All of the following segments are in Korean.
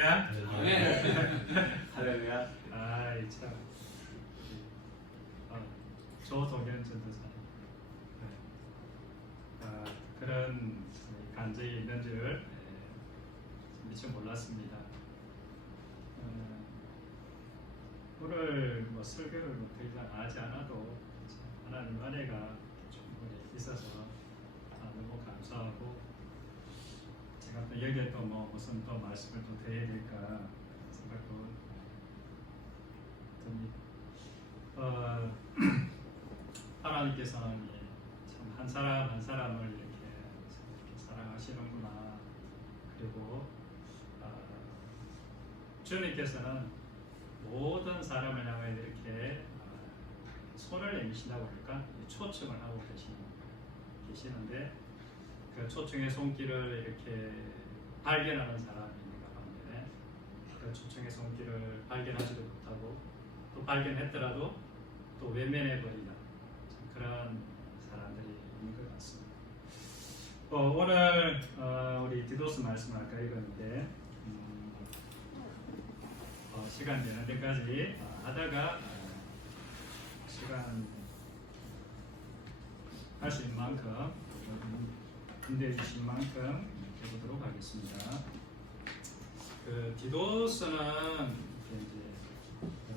할렐루야. 할렐루야. 아이 참. 조동현 전도사. 그런 간증이 있는 줄 미처 몰랐습니다. 오늘 뭐 설교를 더 이상 하지 않아도 하나님 은혜가 충분히 있어서 너무 감사하고, 제가 또 여기에 또 뭐 무슨 또 말씀을 또 드려야 될까 생각도 듭니다. 하나님께서는 참 한 사람 한 사람을 이렇게 사랑하시는구나. 그리고 주님께서는 모든 사람을 향해 이렇게 손을 내미신다고 할까? 초청을 하고 계시는데, 그 초청의 손길을 이렇게 발견하는 사람입니다. 반면에 그 초청의 손길을 발견하지도 못하고, 또 발견했더라도 또 외면해버리는 그런 사람들이 있는 것 같습니다. 오늘 우리 디도스 말씀 아까 읽었는데, 시간 되는 데까지 하다가 시간 할 수 있는 만큼, 군대해 주신 만큼 해보도록 하겠습니다. 그 디도스는 이제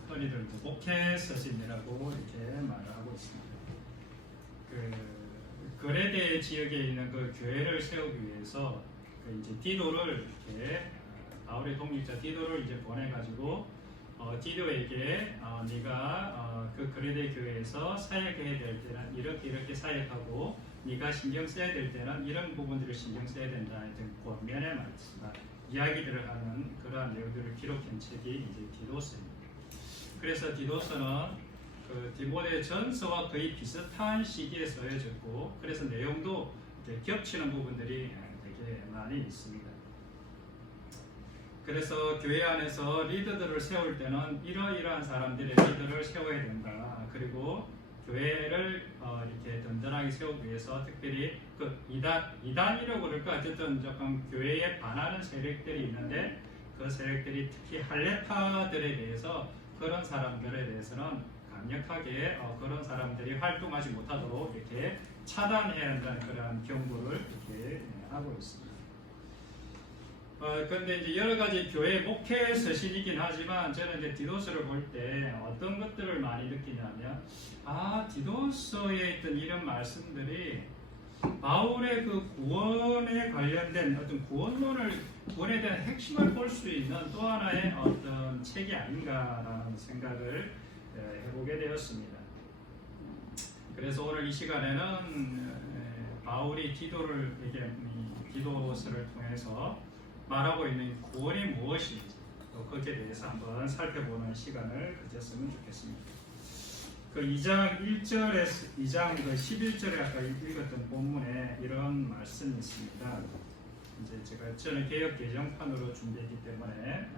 흔히들 목회 서신이라고 이렇게 말을 하고 있습니다. 그 거레데 지역에 있는 그 교회를 세우기 위해서 그 이제 디도를 이렇게 바울의 동역자 디도를 이제 보내가지고 디도에게 네가 그 거레데 교회에서 사역해야 될 때는 이렇게 사역하고, 네가 신경 써야 될 때는 이런 부분들을 신경 써야 된다 등 권면의 말씀과 이야기들을 하는 그러한 내용들을 기록한 책이 이제 디도서입니다. 그래서 디도서는 그 디모데 전서와 거의 비슷한 시기에 써여졌고, 그래서 내용도 겹치는 부분들이 되게 많이 있습니다. 그래서 교회 안에서 리더들을 세울 때는 이러이러한 사람들의 리더를 세워야 된다. 그리고 교회를 이렇게 든든하게 세우기 위해서 특별히 그 이단이라고 그럴까, 어쨌든 조금 교회에 반하는 세력들이 있는데, 그 세력들이 특히 할례파들에 대해서, 그런 사람들에 대해서는 강력하게 그런 사람들이 활동하지 못하도록 이렇게 차단해야 한다는 그런 경고를 이렇게 하고 있습니다. 그런데 이제 여러 가지 교회 목회 서신이긴 하지만, 저는 이제 디도서를 볼 때 어떤 것들을 많이 느끼냐면, 디도서에 있던 이런 말씀들이 바울의 그 구원에 관련된 어떤 구원에 대한 핵심을 볼 수 있는 또 하나의 어떤 책이 아닌가라는 생각을 해보게 되었습니다. 그래서 오늘 이 시간에는 바울이 디도서를 통해서 말하고 있는 구원이 무엇인지, 또 거기에 대해서 한번 살펴보는 시간을 가졌으면 좋겠습니다. 그 2장 11절에 아까 읽었던 본문에 이런 말씀이 있습니다. 이제 저는 개역 개정판으로 준비했기 때문에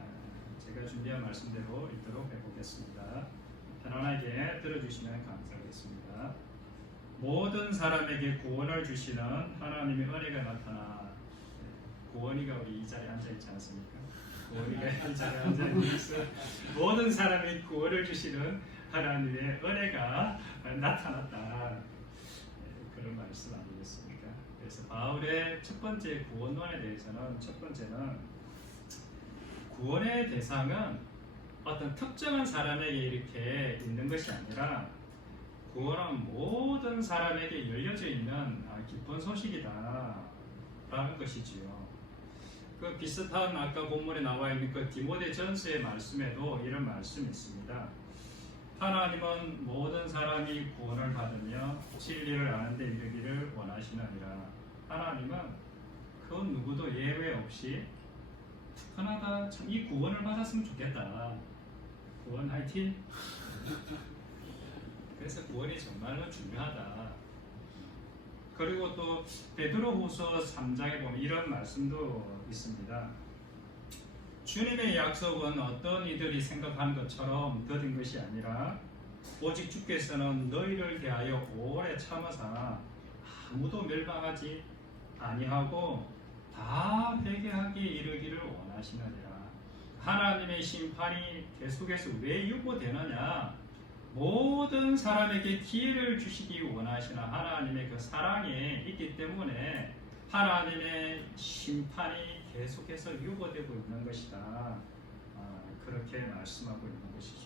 제가 준비한 말씀대로 읽도록 해보겠습니다. 편안하게 들어주시면 감사하겠습니다. 모든 사람에게 구원을 주시는 하나님의 은혜가 나타나, 구원이가 우리 이 자리에 앉아있지 않습니까? 구원이가 이 자리에 앉아있어서 모든 사람에게 구원을 주시는 하나님의 은혜가 나타났다, 그런 말씀 아니겠습니까? 그래서 바울의 첫 번째 구원론에 대해서는, 첫 번째는 구원의 대상은 어떤 특정한 사람에게 이렇게 있는 것이 아니라, 구원은 모든 사람에게 열려져 있는 기쁜 소식이다 라는 것이지요. 그 비슷한 아까 본문에 나와 있는 그 디모데 전서의 말씀에도 이런 말씀이 있습니다. 하나님은 모든 사람이 구원을 받으며 진리를 아는 데 이르기를 원하시느니라. 하나님은 그 누구도 예외 없이 특별하다, 참 이 구원을 받았으면 좋겠다, 구원 화이팅. 그래서 구원이 정말로 중요하다. 그리고 또 베드로후서 3장에 보면 이런 말씀도 있습니다. 주님의 약속은 어떤 이들이 생각하는 것처럼 더딘 것이 아니라, 오직 주께서는 너희를 대하여 오래 참으사 아무도 멸망하지 아니하고 다 회개하기에 이르기를 원하시느니라. 하나님의 심판이 계속해서 왜 유보되느냐? 모든 사람에게 기회를 주시기 원하시는 하나님의 그 사랑이 있기 때문에 하나님의 심판이 계속해서 유보되고 있는 것이다. 그렇게 말씀하고 있는 것이죠.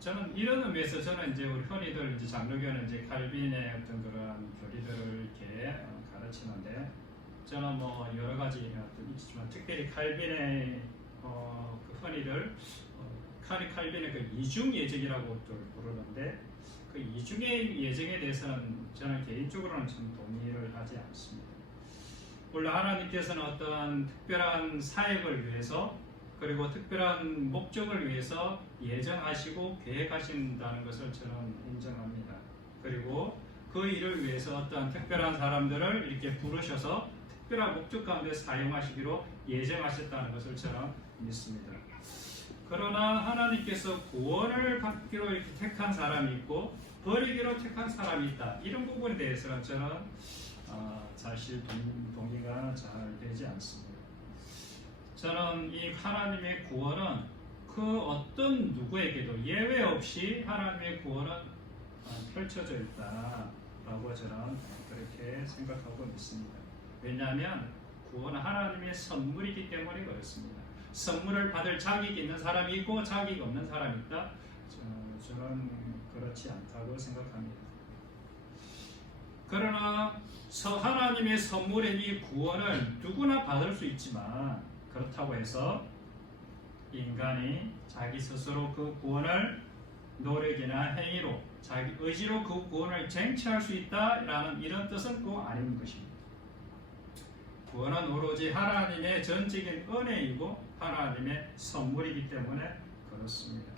저는 이런 의미에서 저는 이제 우리 흔히들 이제 장로교는 이제 칼빈의 어떤 그런 교리들을 이렇게 가르치는데 저는 뭐 여러 가지 있지만 특별히 칼빈의 그 흔히들 칼빈의 그 이중 예정이라고 또 부르는데 그 이중의 예정에 대해서는 저는 개인적으로는 좀 동의를 하지 않습니다. 물론 하나님께서는 어떠한 특별한 사역을 위해서 그리고 특별한 목적을 위해서 예정하시고 계획하신다는 것을 저는 인정합니다. 그리고 그 일을 위해서 어떠한 특별한 사람들을 이렇게 부르셔서 특별한 목적 가운데 사용하시기로 예정하셨다는 것을 저는 믿습니다. 그러나 하나님께서 구원을 받기로 이렇게 택한 사람이 있고 버리기로 택한 사람이 있다. 이런 부분에 대해서는 저는 사실 동의가 잘 되지 않습니다. 저는 이 하나님의 구원은 그 어떤 누구에게도 예외 없이 하나님의 구원은 펼쳐져 있다라고 저는 그렇게 생각하고 있습니다. 왜냐하면 구원은 하나님의 선물이기 때문에 그렇습니다. 선물을 받을 자격이 있는 사람이 있고 자격이 없는 사람이 있다. 저는 그렇지 않다고 생각합니다. 그러나 하나님의 선물인 이 구원을 누구나 받을 수 있지만 그렇다고 해서 인간이 자기 스스로 그 구원을 노력이나 행위로 자기 의지로 그 구원을 쟁취할 수 있다라는 이런 뜻은 꼭 아닌 것입니다. 구원은 오로지 하나님의 전적인 은혜이고 하나님의 선물이기 때문에 그렇습니다.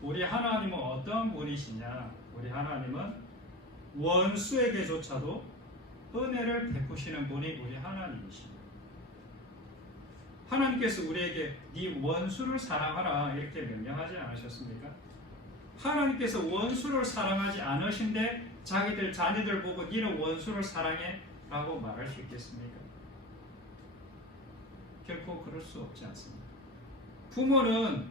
우리 하나님은 어떤 분이시냐? 우리 하나님은 원수에게조차도 은혜를 베푸시는 분이 우리 하나님이십니다. 하나님께서 우리에게 네 원수를 사랑하라 이렇게 명령하지 않으셨습니까? 하나님께서 원수를 사랑하지 않으신데 자기들 자녀들 보고 너는 원수를 사랑해 라고 말할 수 있겠습니까? 결코 그럴 수 없지 않습니다. 부모는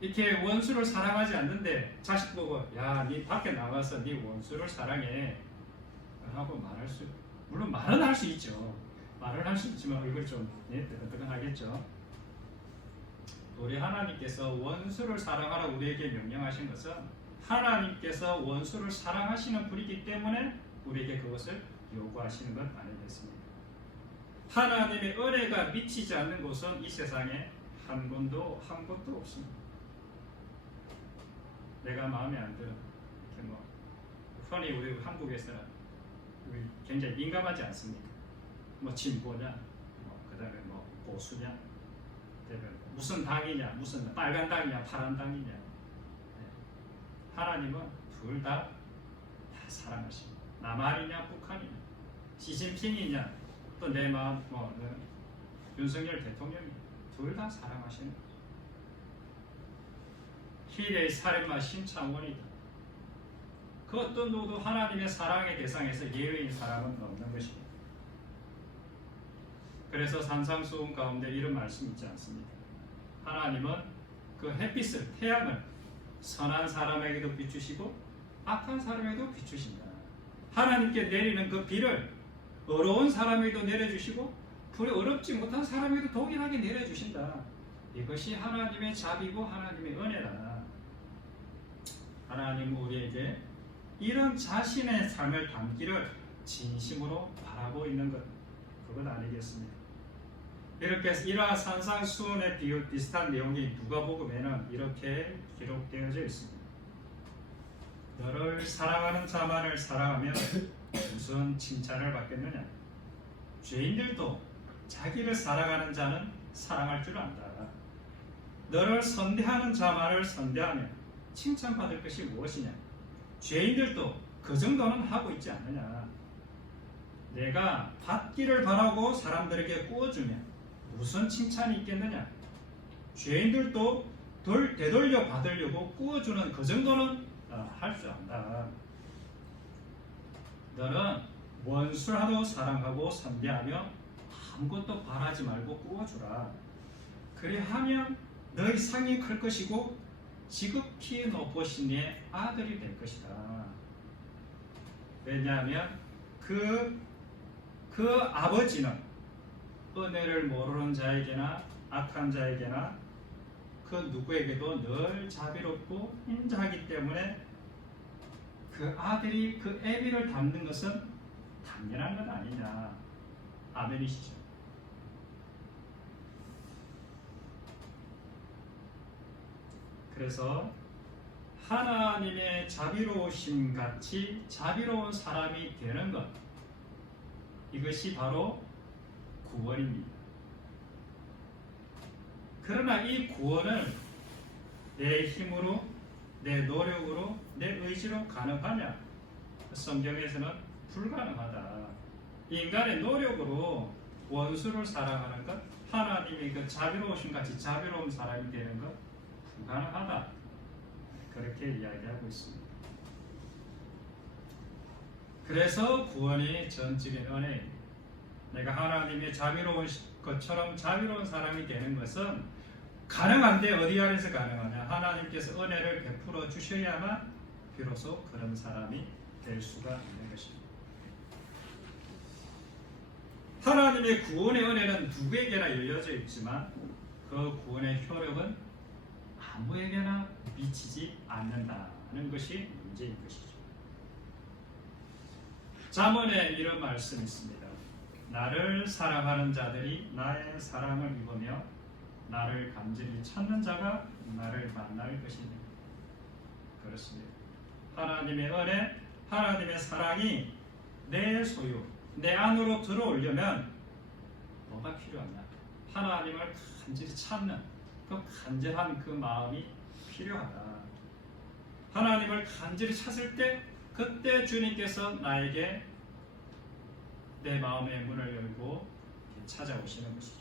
이렇게 원수를 사랑하지 않는데 자식 보고 야, 네 밖에 나가서 네 원수를 사랑해 하고 말할 수, 물론 말은 할 수 있죠. 말을 할 수 있지만 얼굴이 좀 뜨끈뜨끈하겠죠. 우리 하나님께서 원수를 사랑하라 우리에게 명령하신 것은 하나님께서 원수를 사랑하시는 분이기 때문에 우리에게 그것을 요구하시는 것 아니겠습니까? 하나님의 은혜가 미치지 않는 곳은 이 세상에 한 곳도 없습니다. 내가 마음에 안 들어 이렇게 뭐 흔히 우리 한국에서는 굉장히 민감하지 않습니까? 뭐 진보냐, 그다음에 뭐 보수냐, 무슨 당이냐, 무슨 빨간 당이냐, 파란 당이냐. 하나님은 둘 다 사랑하십니다. 남한이냐, 북한이냐, 시진핑이냐, 또 내 마음 윤석열 대통령이 둘 다 사랑하시는 거죠. 희대의 살인마 심창원이다. 그 어떤 누구도 하나님의 사랑의 대상에서 예외인 사람은 없는 것입니다. 그래서 산상수훈 가운데 이런 말씀이 있지 않습니까? 하나님은 그 햇빛을, 태양을 선한 사람에게도 비추시고 악한 사람에게도 비추신다. 하나님께 내리는 그 비를 어려운 사람에게도 내려주시고 불이 어렵지 못한 사람에게도 동일하게 내려주신다. 이것이 하나님의 자비고 하나님의 은혜다. 하나님은 우리에게 이런 자신의 삶을 담기를 진심으로 바라고 있는 것, 그것 아니겠습니까? 이렇게 이러한 산상수훈에 비슷한 내용이 누가복음에는 이렇게 기록되어져 있습니다. 너를 사랑하는 자만을 사랑하면 무슨 칭찬을 받겠느냐? 죄인들도 자기를 사랑하는 자는 사랑할 줄 안다. 너를 선대하는 자만을 선대하면 칭찬받을 것이 무엇이냐? 죄인들도 그 정도는 하고 있지 않느냐? 내가 받기를 바라고 사람들에게 꾸어주면 무슨 칭찬이 있겠느냐? 죄인들도 되돌려 받으려고 꾸어주는 그 정도는 할 줄 안다. 너는 원수라도 사랑하고 선대하며 아무것도 바라지 말고 꾸어주라. 그리하면 너희 상이 클 것이고 지극히 높으신 네 아들이 될 것이다. 왜냐하면 그 아버지는 은혜를 모르는 자에게나 악한 자에게나 그 누구에게도 늘 자비롭고 인자하기 때문에 그 아들이 그 애비를 닮는 것은 당연한 것 아니냐. 아멘이시죠. 그래서 하나님의 자비로우심 같이 자비로운 사람이 되는 것, 이것이 바로 구원입니다. 그러나 이 구원을 내 힘으로, 내 노력으로, 내 의지로 가능하냐? 성경에서는 불가능하다. 인간의 노력으로 원수를 사랑하는 것, 하나님의 그 자비로우심 같이 자비로운 사람이 되는 것 불가능하다. 그렇게 이야기하고 있습니다. 그래서 구원이 전적인 은혜입니다. 내가 하나님의 자비로운 것처럼 자비로운 사람이 되는 것은 가능한데 어디 안에서 가능하냐? 하나님께서 은혜를 베풀어 주셔야만 비로소 그런 사람이 될 수가 있는 것입니다. 하나님의 구원의 은혜는 누구에게나 열려져 있지만 그 구원의 효력은 아무에게나 미치지 않는다는 것이 문제인 것이죠. 잠언에 이런 말씀이 있습니다. 나를 사랑하는 자들이 나의 사랑을 입으며 나를 간절히 찾는 자가 나를 만날 것입니다. 그렇습니다. 하나님의 은혜, 하나님의 사랑이 내 소유, 내 안으로 들어오려면 뭐가 필요하냐? 하나님을 간절히 찾는 그 간절한 그 마음이 필요하다. 하나님을 간절히 찾을 때 그때 주님께서 나에게 내 마음의 문을 열고 찾아오시는 것이죠.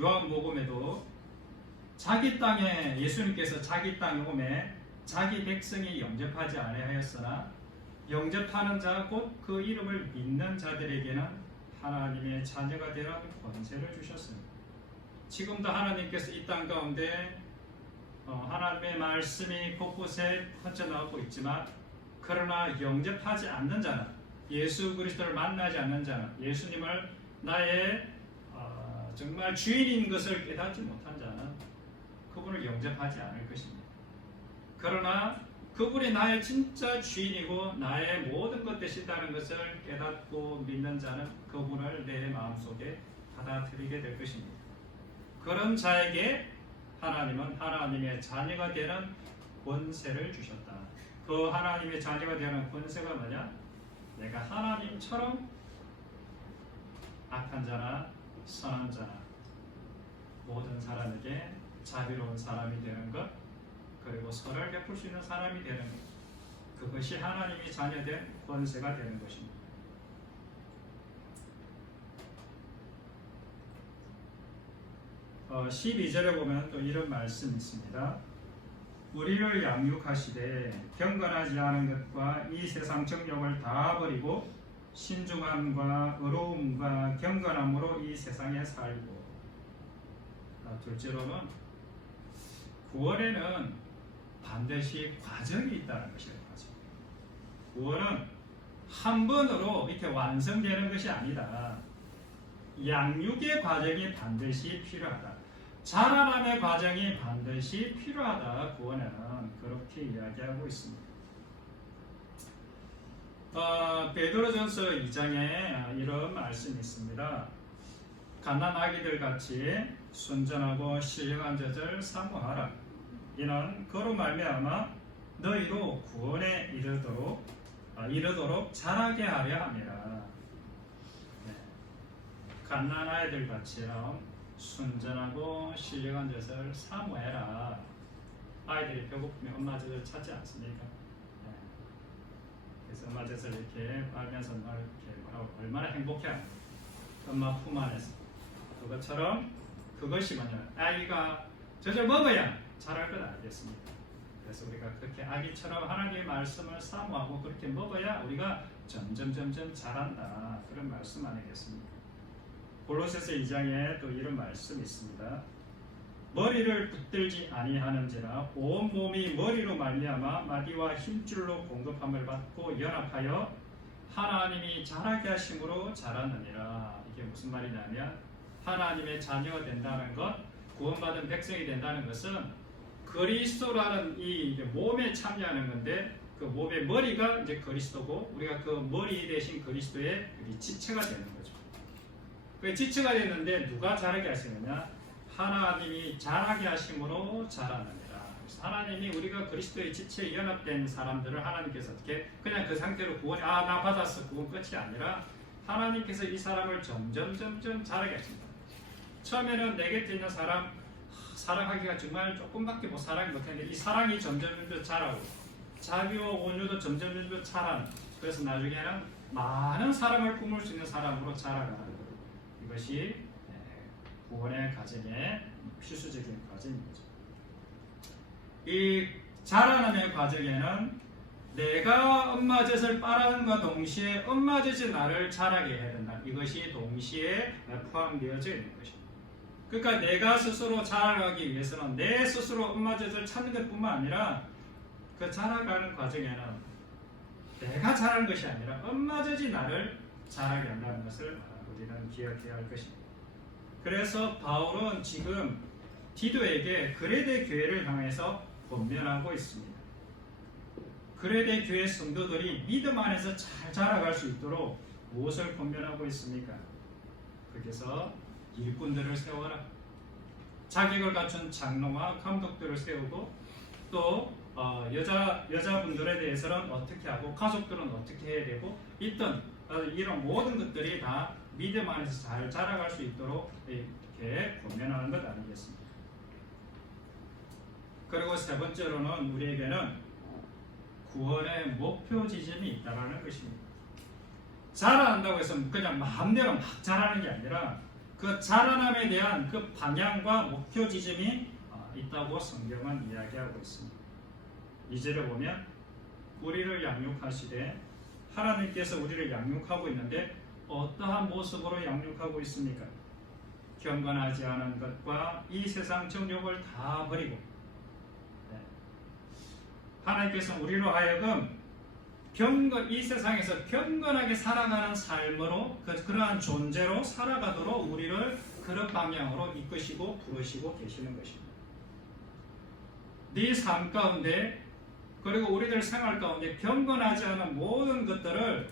요한복음에도 자기 땅에 예수님께서 자기 땅에 오매 자기 백성이 영접하지 아니하였으나 영접하는 자 곧 그 이름을 믿는 자들에게는 하나님의 자녀가 되는 권세를 주셨습니다. 지금도 하나님께서 이 땅 가운데 하나님의 말씀이 곳곳에 퍼져나오고 있지만 그러나 영접하지 않는 자는, 예수 그리스도를 만나지 않는 자는, 예수님을 나의 정말 주인인 것을 깨닫지 못한 자는 그분을 영접하지 않을 것입니다. 그러나 그분이 나의 진짜 주인이고 나의 모든 것 되신다는 것을 깨닫고 믿는 자는 그분을 내 마음속에 받아들이게 될 것입니다. 그런 자에게 하나님은 하나님의 자녀가 되는 권세를 주셨다. 그 하나님의 자녀가 되는 권세가 뭐냐? 내가 하나님처럼 악한 자나 선한 자나 모든 사람에게 자비로운 사람이 되는 것, 그리고 선을 베풀 수 있는 사람이 되는 것, 그것이 하나님이 자녀된 권세가 되는 것입니다. 어, 12절에 보면 또 이런 말씀이 있습니다. 우리를 양육하시되 경건하지 않은 것과 이 세상 정욕을 다 버리고 신중함과 의로움과 경건함으로 이 세상에 살고. 둘째로는 구원에는 반드시 과정이 있다는 것이에요. 구원은 한 번으로 이렇게 완성되는 것이 아니다. 양육의 과정이 반드시 필요하다. 자라남의 과정이 반드시 필요하다. 구원은 그렇게 이야기하고 있습니다. 베드로전서 2장에 이런 말씀이 있습니다. 갓난 아기들 같이 순전하고 신령한 젖을 사모하라. 이는 그로 말미암아 너희로 구원에 이르도록 자라게 하려 함이라. 갓난 아이들 같이요 순전하고 신령한 젖을 사모해라. 아이들이 배고프면 엄마 젖을 찾지 않습니까? 그래서 엄마 젖을 이렇게 빨면서 얼마나 행복해. 엄마 품 안에서. 그것처럼 그것이 뭐냐? 아이가 젖을 먹어야 자랄 것 알겠습니다. 그래서 우리가 그렇게 아기처럼 하나님의 말씀을 사모하고 그렇게 먹어야 우리가 점점 자란다. 그런 말씀 아니겠습니까? 골로새서 2장에 또 이런 말씀이 있습니다. 머리를 붙들지 아니하는지라 온 몸이 머리로 말미암아 마디와 힘줄로 공급함을 받고 연합하여 하나님이 자라게 하심으로 자라느니라. 이게 무슨 말이냐면 하나님의 자녀가 된다는 것, 구원받은 백성이 된다는 것은 그리스도라는 이 몸에 참여하는 건데 그 몸의 머리가 이제 그리스도고 우리가 그 머리 대신 그리스도의 지체가 되는 거죠. 그 지체가 됐는데 누가 자라게 하시느냐? 하나님이 자라게 하심으로 자라느니라. 하나님이 우리가 그리스도의 지체에 연합된 사람들을 하나님께서 어떻게 그냥 그 상태로 구원이 나 받았어 구원 끝이 아니라 하나님께서 이 사람을 점점 자라게 하십니다. 처음에는 내 곁에 있는 사람 사랑하기가 정말 조금밖에 사랑이 못했는데 이 사랑이 점점 자라고 자비와 온유도 점점 자라는 그래서 나중에는 많은 사랑을 품을 수 있는 사람으로 자라가는 이것이 구원의 과정의 필수적인 과정이죠. 이 자라나는 과정에는 내가 엄마 젖을 빨아는과 동시에 엄마 젖이 나를 자라게 해야 된다. 이것이 동시에 포함되어져 있는 것입니다. 그러니까 내가 스스로 자라가기 위해서는 내 스스로 엄마 젖을 찾는 것뿐만 아니라 그 자라가는 과정에는 내가 자라는 것이 아니라 엄마 젖이 나를 자라게 한다는 것을 우리는 기억해야 할 것입니다. 그래서 바울은 지금 디도에게 그레데 교회를 향해서 권면하고 있습니다. 그레데 교회 성도들이 믿음 안에서 잘 자라갈 수 있도록 무엇을 권면하고 있습니까? 거기서 일꾼들을 세워라. 자격을 갖춘 장로와 감독들을 세우고 또 여자분들에 대해서는 어떻게 하고 가족들은 어떻게 해야 되고 이런 모든 것들이 다 믿음 안에서 잘 자라갈 수 있도록 이렇게 권면하는 것 아니겠습니까? 그리고 세 번째로는 우리에게는 구원의 목표 지점이 있다는 것입니다. 자라난다고 해서 그냥 마음대로 막 자라는 게 아니라 그 자라남에 대한 그 방향과 목표 지점이 있다고 성경은 이야기하고 있습니다. 2절에 보면 우리를 양육하시되 하나님께서 우리를 양육하고 있는데 어떠한 모습으로 양육하고 있습니까? 경건하지 않은 것과 이 세상 정욕을 다 버리고 하나님께서 우리로 하여금 이 세상에서 경건하게 살아가는 삶으로 그러한 존재로 살아가도록 우리를 그런 방향으로 이끄시고 부르시고 계시는 것입니다. 네 삶 가운데 그리고 우리들 생활 가운데 경건하지 않은 모든 것들을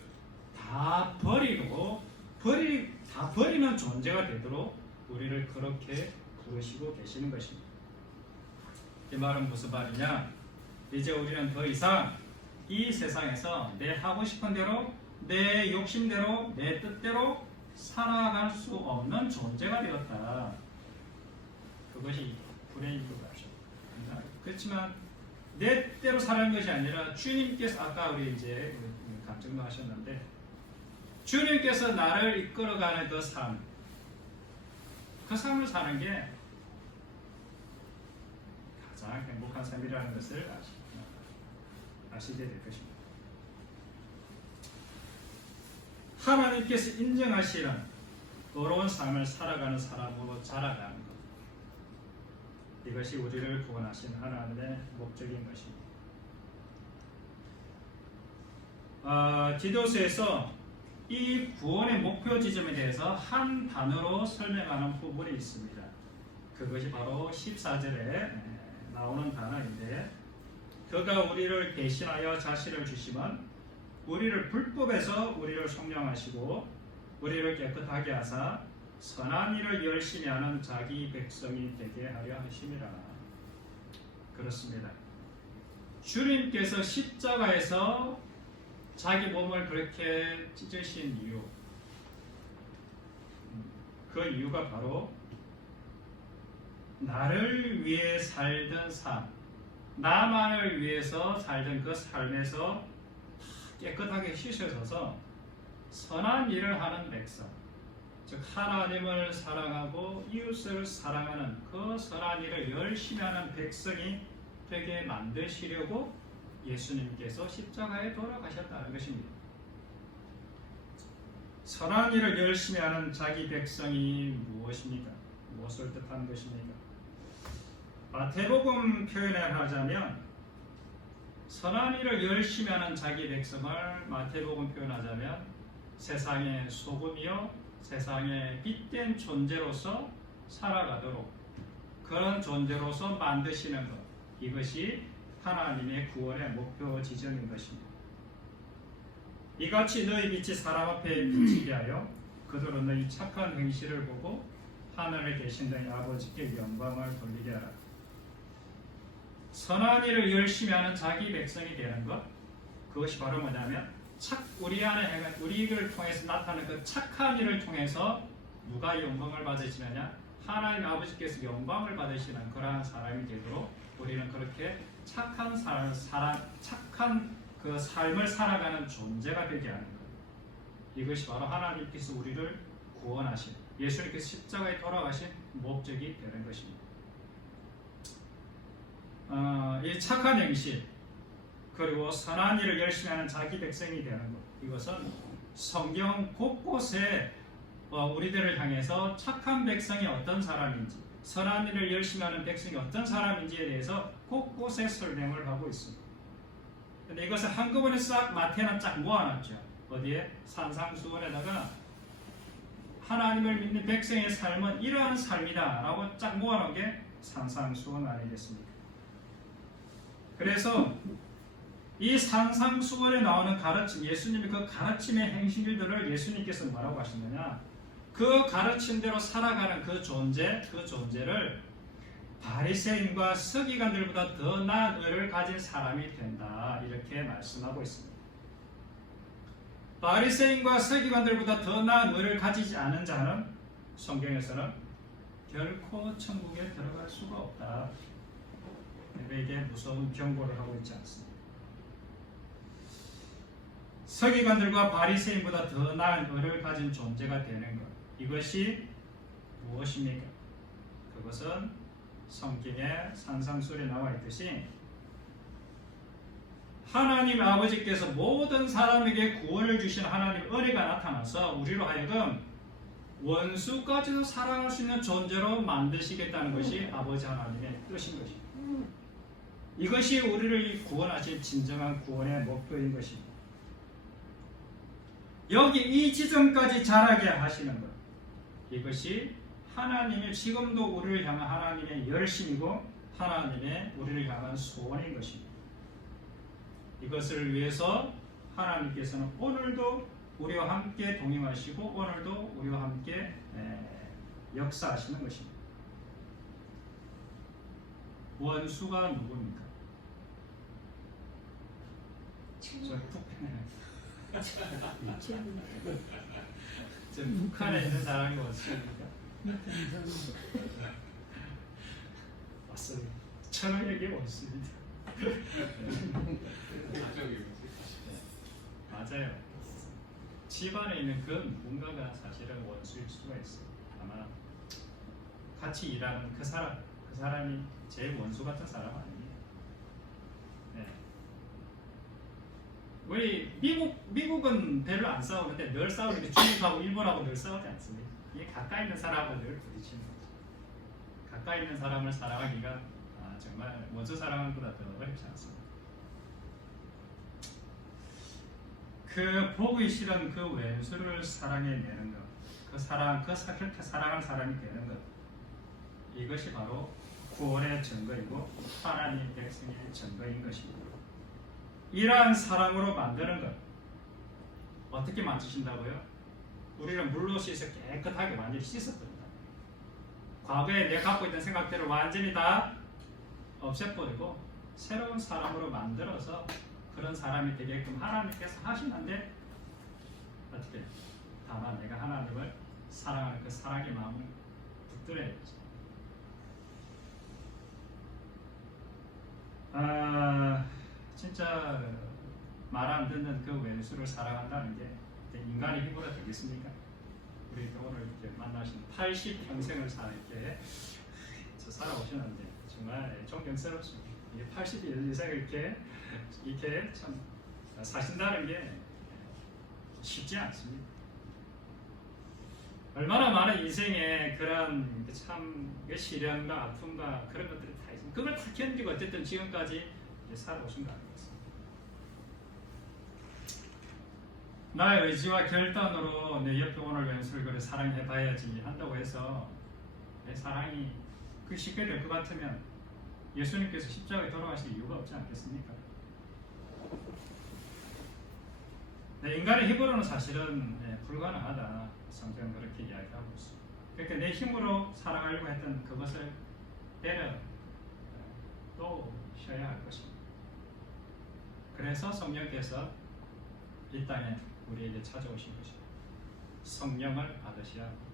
다 버리는 존재가 되도록 우리를 그렇게 부르시고 계시는 것입니다. 이 말은 무슨 말이냐? 이제 우리는 더 이상 이 세상에서 내 하고 싶은 대로 내 욕심대로 내 뜻대로 살아갈 수 없는 존재가 되었다. 그것이 불행인 것 같죠. 그렇지만 내 뜻대로 살아가는 것이 아니라 주님께서 아까 우리 이제 감정도 하셨는데 주님께서 나를 이끌어가는 그 삶, 그 삶을 사는 게 가장 행복한 삶이라는 것을 아시게 될 것입니다. 하나님께서 인정하시는 의로운 삶을 살아가는 사람으로 자라가는 것, 이것이 우리를 구원하신 하나님의 목적인 것입니다. 디도서에서 이 구원의 목표 지점에 대해서 한 단어로 설명하는 부분이 있습니다. 그것이 바로 14절에 나오는 단어인데 그가 우리를 대신하여 자신을 주시면 우리를 불법에서 우리를 속량하시고 우리를 깨끗하게 하사 선한 일을 열심히 하는 자기 백성이 되게 하려 하심이라. 그렇습니다. 주님께서 십자가에서 자기 몸을 그렇게 찢으신 이유, 그 이유가 바로 나를 위해 살던 삶, 나만을 위해서 살던 그 삶에서 깨끗하게 씻어져서 선한 일을 하는 백성, 즉 하나님을 사랑하고 이웃을 사랑하는 그 선한 일을 열심히 하는 백성이 되게 만드시려고 예수님께서 십자가에 돌아가셨다는 것입니다. 선한 일을 열심히 하는 자기 백성이 무엇입니까? 무엇을 뜻하는 것입니까? 마태복음 표현을 하자면 선한 일을 열심히 하는 자기 백성을 마태복음 표현하자면 세상의 소금이요 세상의 빛된 존재로서 살아가도록 그런 존재로서 만드시는 것, 이것이 하나님의 구원의 목표 지점인 것입니다. 이같이 너희 빛이 사람 앞에 비치게 하여 그들은 너희 착한 행실을 보고 하늘에 계신 너희 아버지께 영광을 돌리게 하라. 선한 일을 열심히 하는 자기 백성이 되는 것, 그것이 바로 뭐냐면 우리 안에 행한 우리를 통해서 나타나는 그 착한 일을 통해서 누가 영광을 받으시느냐? 하나님 아버지께서 영광을 받으시는 그러한 사람이 되도록 우리는 그렇게 착한 착한 그 삶을 살아가는 존재가 되게 하는 것. 이것이 바로 하나님께서 우리를 구원하신 예수님께서 십자가에 돌아가신 목적이 되는 것입니다. 이 착한 행실 그리고 선한 일을 열심히 하는 자기 백성이 되는 것, 이것은 성경 곳곳에 우리들을 향해서 착한 백성이 어떤 사람인지 선한 일을 열심히 하는 백성이 어떤 사람인지에 대해서 곳곳에 설명을 하고 있습니다. 근데 이것을 한꺼번에 싹 마태는 쫙 모아놨죠. 어디에? 산상수훈에다가 하나님을 믿는 백성의 삶은 이러한 삶이다 라고 쫙 모아놓은 게 산상수훈 아니겠습니까? 그래서 이 산상수훈에 나오는 가르침, 예수님의 그 가르침의 행실들을 예수님께서 뭐라고 하시느냐? 그 가르침대로 살아가는 그 존재를 바리새인과 서기관들보다 더 나은 의를 가진 사람이 된다, 이렇게 말씀하고 있습니다. 바리새인과 서기관들보다 더 나은 의를 가지지 않은 자는 성경에서는 결코 천국에 들어갈 수가 없다, 우리에게 무서운 경고를 하고 있지 않습니다. 서기관들과 바리새인보다 더 나은 의를 가진 존재가 되는 것, 이것이 무엇입니까? 그것은 성경의 산상수훈에 나와 있듯이 하나님 아버지께서 모든 사람에게 구원을 주신 하나님 은혜가 나타나서 우리로 하여금 원수까지도 사랑할 수 있는 존재로 만드시겠다는 것이 아버지 하나님의 뜻인 것입니다. 이것이 우리를 구원하신 진정한 구원의 목표인 것입니다. 여기 이 지점까지 자라게 하시는 것, 이것이 하나님의 지금도 우리를 향한 하나님의 열심이고 하나님의 우리를 향한 소원인 것입니다. 이것을 위해서 하나님께서는 오늘도 우리와 함께 동행하시고 오늘도 우리와 함께 역사하시는 것입니다. 원수가 누굽니까? 저 북한에 있는 사람이 원수입니까? 맞습니다. 천황에게 원수입니다. 맞아요. 집안에 있는 그 누군가가 사실은 원수일 수가 있어요. 아마 같이 일하는 그 사람이 제 원수 같은 사람 아닙니다. 네. 우리 미국은 별로 안 싸우는데 늘 싸우는 게 중국하고 일본하고 늘 싸우지 않습니까? 이게 가까이 있는 사람하고 늘 부딪히는 거죠. 가까이 있는 사람을 사랑하기가 정말 원수 사랑하는 것보다 더 어렵지 않습니다. 그 보기 싫은 그 왼수를 사랑해내는 것, 그렇게 사랑하는 사람이 되는 것, 이것이 바로 구원의 증거이고 하나님 백성의 증거인 것입니다. 이러한 사랑으로 만드는 것, 어떻게 만드신다고요? 우리는 물로 씻어 깨끗하게 완전히 씻어버린다. 과거에 내가 갖고 있던 생각들을 완전히 다 없애버리고 새로운 사람으로 만들어서 그런 사람이 되게끔 하나님께서 하시는데, 어떻게? 다만 내가 하나님을 사랑하는 그 사랑의 마음을 붙들어야죠. 진짜 말 안 듣는 그 왼수를 사랑한다는 게 인간의 힘으로 되겠습니까? 우리 오늘 이렇게 만나신 80평생을 이렇게 살아오셨는데 정말 존경스럽습니다. 80일 이상 이렇게 참 사신다는 게 쉽지 않습니다. 얼마나 많은 인생에 그런 참 시련과 아픔과 그런 것들이 다 있습니다. 그걸 다 견디고 어쨌든 지금까지 살아오신 거 아니겠습니까? 나의 의지와 결단으로 내 옆에 오늘 왼수를 그래 사랑해봐야지 한다고 해서 내 사랑이 그 쉽게 될 것 같으면 예수님께서 십자가에 돌아가실 이유가 없지 않겠습니까? 네, 인간의 힘으로는 사실은 불가능하다. 성경은 그렇게 이야기하고 있습니다. 그러니까 내 힘으로 사랑하려고 했던 그것을 때려 놓으셔야 할 것입니다. 그래서 성령께서 이 땅에 우리에게 찾아오신 것입니다. 성령을 받으셔야 합니다.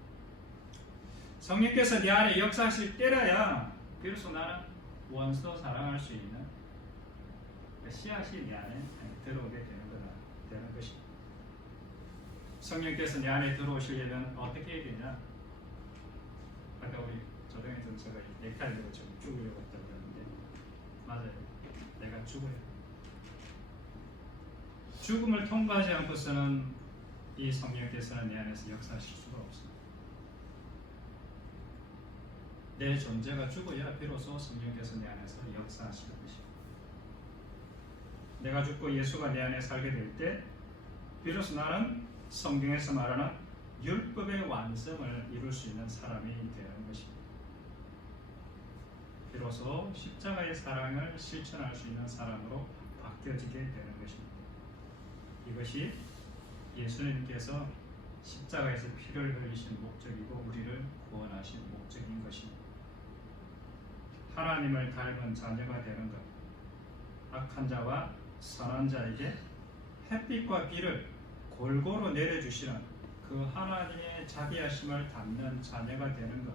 성령께서 내 안에 역사하실 때라야 비로소 나는 원수도 사랑할 수 있는 그 씨앗이 내 안에 들어오게 되는 것입니다. 성령께서 내 안에 들어오시려면 어떻게 해야 되냐? 아까 우리 조동현 선수가 넥타이로 좀 죽으려고 했다고 그러는데 맞아요. 내가 죽어요. 죽음을 통과하지 않고서는 이 성령께서는 내 안에서 역사하실 수가 없습니다. 내 존재가 죽어야 비로소 성령께서 내 안에서 역사하시는 것입니다. 내가 죽고 예수가 내 안에 살게 될 때 비로소 나는 성경에서 말하는 율법의 완성을 이룰 수 있는 사람이 되는 것입니다. 비로소 십자가의 사랑을 실천할 수 있는 사람으로 바뀌어지게 되는 것입니다. 이것이 예수님께서 십자가에서 피를 흘리신 목적이고 우리를 구원하신 목적인 것입니다. 하나님을 닮은 자녀가 되는 것, 악한 자와 선한 자에게 햇빛과 비를 골고루 내려주시는 그 하나님의 자비하심을 담는 자녀가 되는 것,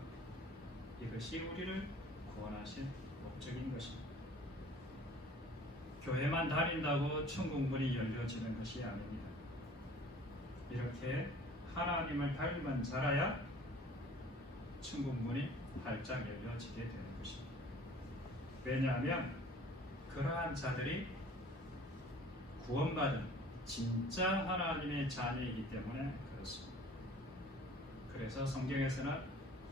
이것이 우리를 구원하신 목적인 것입니다. 교회만 다닌다고 천국문이 열려지는 것이 아닙니다. 이렇게 하나님을 닮은 자라야 천국문이 활짝 열려지게 되는 것입니다. 왜냐하면 그러한 자들이 구원받은 진짜 하나님의 자녀이기 때문에 그렇습니다. 그래서 성경에서는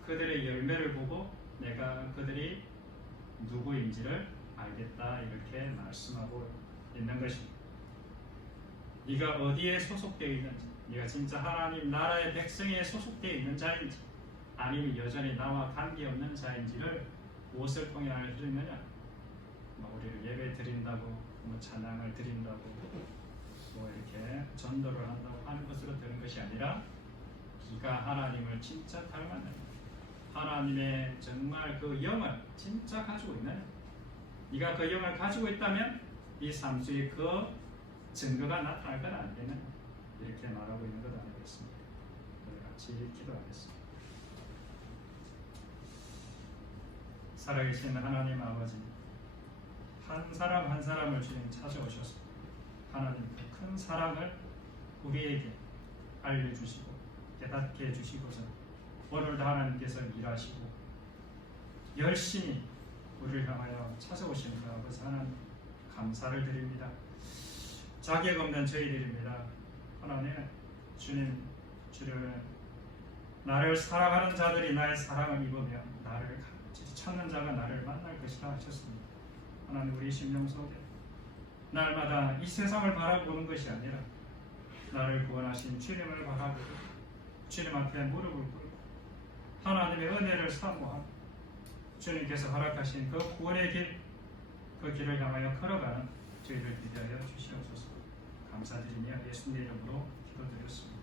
그들의 열매를 보고 내가 그들이 누구인지를 알겠다 이렇게 말씀하고 있는 것입니다. 네가 어디에 소속되어 있는지, 네가 진짜 하나님 나라의 백성에 소속되어 있는 자인지 아니면 여전히 나와 관계없는 자인지를 무엇을 통해 알려주느냐? 우리를 예배 드린다고, 찬양을 드린다고, 이렇게 전도를 한다고 하는 것으로 되는 것이 아니라 네가 하나님을 진짜 닮았느냐, 하나님의 정말 그 영을 진짜 가지고 있느냐, 네가 그 영을 가지고 있다면 이 삶 속에 그 증거가 나타날 건 아니겠느냐, 이렇게 말하고 있는 것 아니겠습니까? 우리 같이 기도하겠습니다. 살아계신 하나님 아버지, 한 사람 한 사람을 주님 찾아오셔서 하나님 그 큰 사랑을 우리에게 알려주시고 깨닫게 해주시고서 오늘도 하나님께서 일하시고 열심히 우리를 향하여 찾아오시는 그 아버지 하나님 감사를 드립니다. 자격 없는 저희들입니다. 하나님 주님, 주를 나를 사랑하는 자들이 나의 사랑을 입으며 나를 찾는 자가 나를 만날 것이라 하셨습니다. 하나님 우리 심령 속에 날마다 이 세상을 바라보는 것이 아니라 나를 구원하신 주님을 바라보고 주님 앞에 무릎을 꿇고 하나님의 은혜를 사모하고 주님께서 허락하신 그 구원의 길, 그 길을 향하여 걸어가는 저희를 기대하여 주시옵소서. 감사드리며 예수님 이름으로 기도드렸습니다.